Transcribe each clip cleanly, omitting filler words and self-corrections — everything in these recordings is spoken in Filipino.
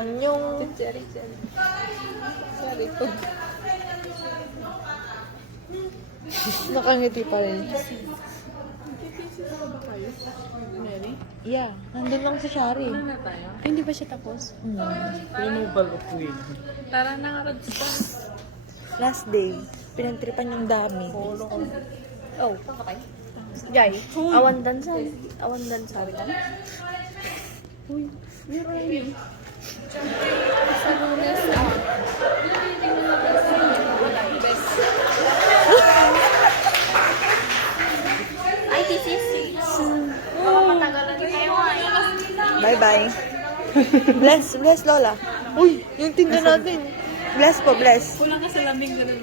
Anyong. Cherry. Sorry po. Nakangiti pa rin. Mary? Yeah, nandun lang si Shari. Ano na tayo? Ay, hindi ba siya tapos? Removal of weight. Tara na nga, Rods. Last day, pinagtripan yung dami. Oh, kakapay. Jai, awan dansan. Awan dansan. Uy, meron yun. Sa lunes, best. Ay, this is matagalan kayo. Bye-bye. Bless, Lola. Uy, yung tinda natin. Bless po, bless. Kulang ka sa laming ganun.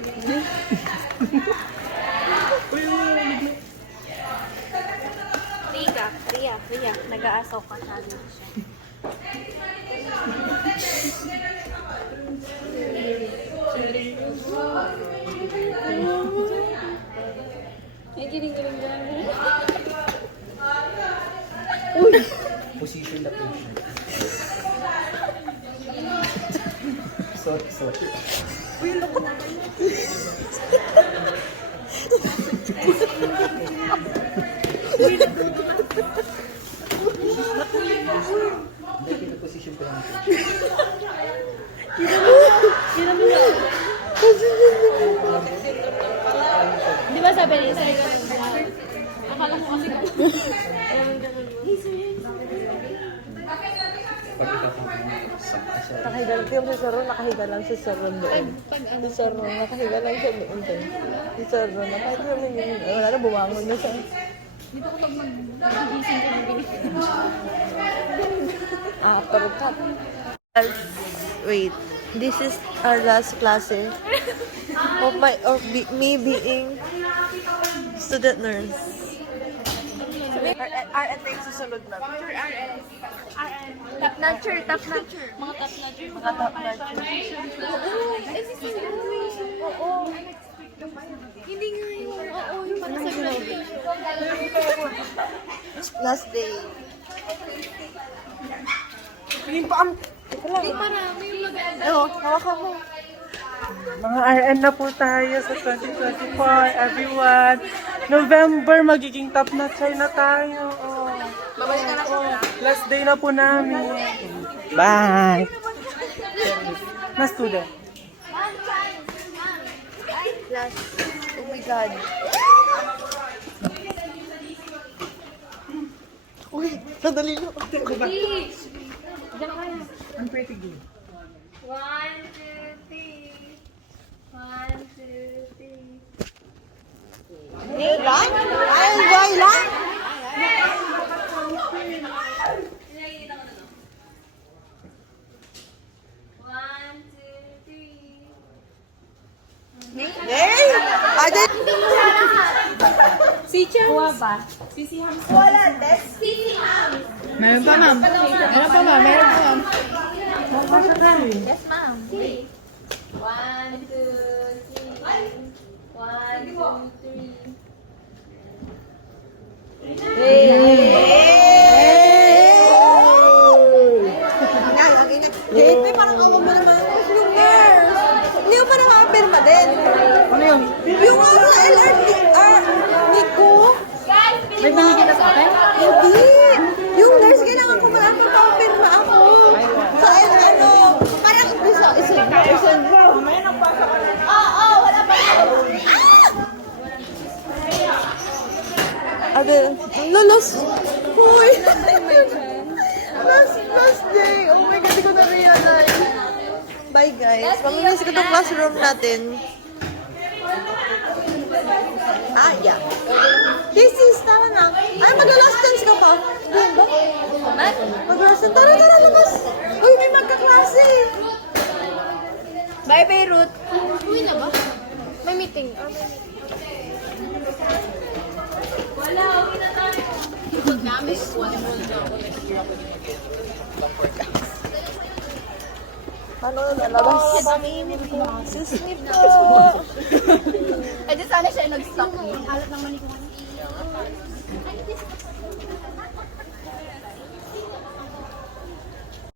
Ria, nag-aasaw ka sa atin siya. Ay, giling-giling dyan. Uy! Position the patient. Sorry. Uy, loko. Hindi, pinaposition ko lang. Di ba sabi niya sa'yo? Akala ko kasi Nakahiga lang. Yung si Saron, nakahiga lang si Saron doon. Si Saron, nakahiga lang siya doon. Si Saron, nakahiga lang yun. Wala na, bumangon na siya. dito ko pag mag-gising ka ng binigyan. Perkat. Wait, this is our last klase me being student nurse. RN na yung susunod na. Top notcher. Mga top notcher. Mga top notcher. Oo. Hindi nga yun. Oo, yung para sa grabe. Last day. Tingin pa ang... Teka lang. Hindi marami yung mag-aano. Ewan, hawakan mo. Mga RN na po tayo sa 2024, everyone. November, magiging top notcher na tayo. Oh. Babalik ka na po. Last day na po namin. Bye! Na student. Last. Oh my God. Uy, nadali nyo. Please. Diyan kaya. I'm pretty good. 1, 2, 3. 1, 2, 3. Hey lang? Ay, enjoy lang? Hey! Ada Si Chance. Kuha ba? Si Hams. wala, Tess. Meron pa, ma'am. Yes, ma'am. 1, 2, 3. 1, 2, 3. JP, parang awa mo naman. Yung nurse. Hindi ko pa nakapirma din. Ano yun? Yung sa LRTR, Nico. May binigay na sa akin? Hindi. Yung nurse, kailangan ko pala magpapirma ako. Sa parang isa. Wala pa. Lolos. Uy. Last day. Oh my God, di ko na-realize. Bye guys. Mag-miss ko itong classroom natin. Yeah. This is, tama na. Ay, mag-last dance ka pa. Hindi ba? Mag-last dance. Tara, labas. Uy, may magkaklase. Bye, Beirut. Uwi na ba? May meeting. Wala, uwi na tayo. Pag namin, volleyball na ako. Paano na lalabas? Mainit po. Sis, po. Eh, di sana siya nag-stop. Alat ng manikong.